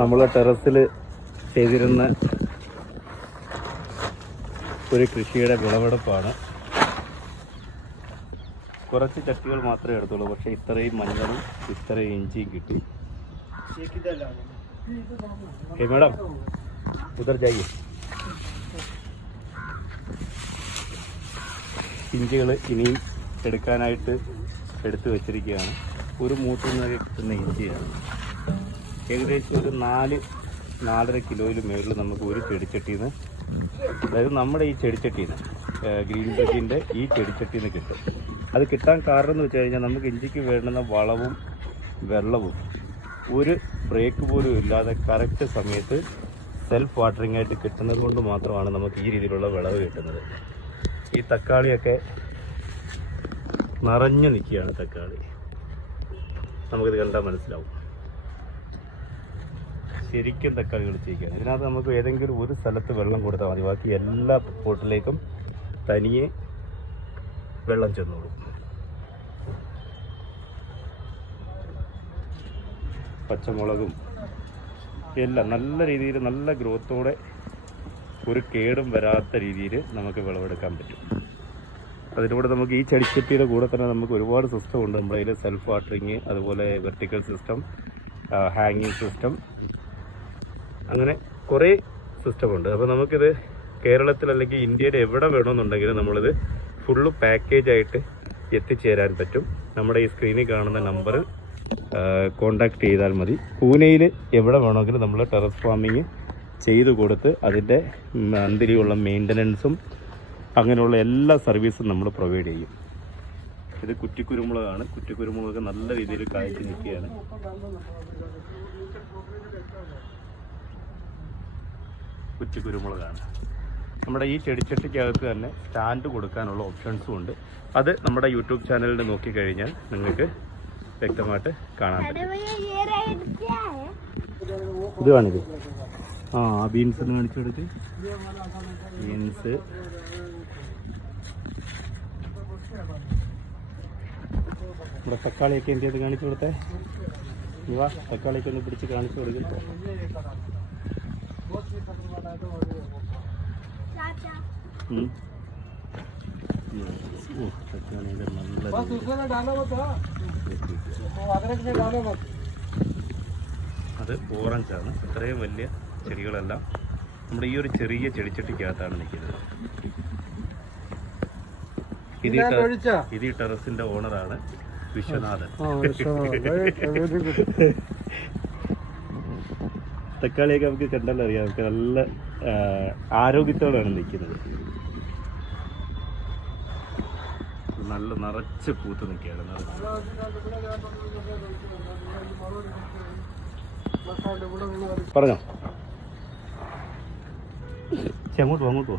നമ്മൾ ടെറസിൽ ചെയ്തിരുന്ന ഒരു കൃഷിയുടെ വിളവെടുപ്പാണ്. കുറച്ച് ചട്ടികൾ മാത്രമേ എടുത്തുള്ളൂ, പക്ഷേ ഇത്രയും മഞ്ഞളും ഇത്രയും ഇഞ്ചിയും കിട്ടി. മേഡം ഉധർ ജായിയെ. ഇഞ്ചികൾ ഇനിയും എടുക്കാനായിട്ട് എടുത്തു വച്ചിരിക്കുകയാണ്. ഒരു മൂട്ടിൽ നിന്ന് കിട്ടുന്ന ഇഞ്ചിയാണ്. ഏകദേശം ഒരു 4-4.5 കിലോയിൽ മേളിൽ നമുക്ക് ഒരു ചെടിച്ചട്ടിയിൽ നിന്ന്, അതായത് നമ്മുടെ ഈ ചെടിച്ചട്ടിയിൽ നിന്ന്, ഗ്രീൻ ബ്രിഡ്ജിൻ്റെ ഈ ചെടിച്ചട്ടിയിൽ നിന്ന് കിട്ടും. അത് കിട്ടാൻ കാരണം എന്ന് വെച്ച് കഴിഞ്ഞാൽ നമുക്ക് ഇഞ്ചിക്ക് വേണ്ടുന്ന വളവും വെള്ളവും ഒരു ബ്രേക്ക് പോലും ഇല്ലാതെ കറക്റ്റ് സമയത്ത് സെൽഫ് വാട്ടറിംഗ് ആയിട്ട് കിട്ടുന്നത് കൊണ്ട് മാത്രമാണ് നമുക്ക് ഈ രീതിയിലുള്ള വിളവ് കിട്ടുന്നത്. ഈ തക്കാളിയൊക്കെ നിറഞ്ഞു നിൽക്കുകയാണ്. തക്കാളി നമുക്കിത് കണ്ടാൽ മനസ്സിലാവും. ശരിക്കും തക്കാളികൾ ചെയ്യുകയാണ്. ഇതിനകത്ത് നമുക്ക് ഏതെങ്കിലും ഒരു സ്ഥലത്ത് വെള്ളം കൊടുത്താൽ മതി, ബാക്കി എല്ലാ പോട്ടിലേക്കും തനിയെ വെള്ളം ചെന്നോളും. പച്ചമുളകും എല്ലാം നല്ല രീതിയിൽ നല്ല ഗ്രോത്തോടെ ഒരു കേടും വരാത്ത രീതിയിൽ നമുക്ക് വിളവെടുക്കാൻ പറ്റും. അതിലൂടെ നമുക്ക് ഈ ചെടിച്ചട്ടിയുടെ കൂടെ തന്നെ നമുക്ക് ഒരുപാട് സിസ്റ്റം ഉണ്ട്. നമ്മുടെ കയ്യിൽ സെൽഫ് വാട്ടറിങ്, അതുപോലെ വെർട്ടിക്കൽ സിസ്റ്റം, ഹാങ്ങിങ് സിസ്റ്റം, അങ്ങനെ കുറേ സിസ്റ്റമുണ്ട്. അപ്പോൾ നമുക്കിത് കേരളത്തിൽ അല്ലെങ്കിൽ ഇന്ത്യയുടെ എവിടെ വേണമെന്നുണ്ടെങ്കിലും നമ്മളിത് ഫുള്ള് പാക്കേജായിട്ട് എത്തിച്ചേരാൻ പറ്റും. നമ്മുടെ ഈ സ്ക്രീനിൽ കാണുന്ന നമ്പർ കോണ്ടാക്ട് ചെയ്താൽ മതി. പൂനെയിൽ എവിടെ വേണമെങ്കിലും നമ്മൾ ടെറസ് ഫാമിങ് ചെയ്ത് കൊടുത്ത് അതിൻ്റെ മന്ത്ലിയുള്ള മെയിൻ്റനൻസും അങ്ങനെയുള്ള എല്ലാ സർവീസും നമ്മൾ പ്രൊവൈഡ് ചെയ്യും. ഇത് കുറ്റിക്കുരുമുളകാണ്. കുറ്റിക്കുരുമുളക് നല്ല രീതിയിൽ കായ്ച്ച് നിൽക്കുകയാണ്. കുറ്റിക്കുരുമുളകാണ്. നമ്മുടെ ഈ ചെടിച്ചട്ടിക്കകത്ത് തന്നെ സ്റ്റാൻഡ് കൊടുക്കാനുള്ള ഓപ്ഷൻസും ഉണ്ട്. അത് നമ്മുടെ യൂട്യൂബ് ചാനലിൽ നോക്കിക്കഴിഞ്ഞാൽ നിങ്ങൾക്ക് വ്യക്തമായിട്ട് കാണാൻ പറ്റും. ഇത് കാണിത്. ബീൻസ് ഒന്ന് കാണിച്ചു കൊടുത്ത്. ബീൻസ്, നമ്മുടെ തക്കാളിയൊക്കെ എന്ത് ചെയ്ത് കാണിച്ചു കൊടുത്തേ. ഇവ തക്കാളിയൊക്കെ ഒന്ന് പിടിച്ച് കാണിച്ചു കൊടുക്കുന്നു. അത് ഓറഞ്ചാണ്. ഇത്രയും വലിയ ചെടികളെല്ലാം നമ്മുടെ ഈ ഒരു ചെറിയ ചെടിച്ചട്ടിക്കകത്താണ് നിൽക്കുന്നത്. ഇത് ഈ ടെറസിന്റെ ഓണറാണ് വിശ്വനാഥൻ. തക്കാളിയൊക്കെ നമുക്ക് കണ്ടാലും അറിയാം, നമുക്ക് നല്ല ആരോഗ്യത്തോടെയാണ് നിൽക്കുന്നത്. നല്ല നിറച്ച് പൂത്ത് നിൽക്കുകയാണ്. പറഞ്ഞോ, അങ്ങോട്ട് പോ.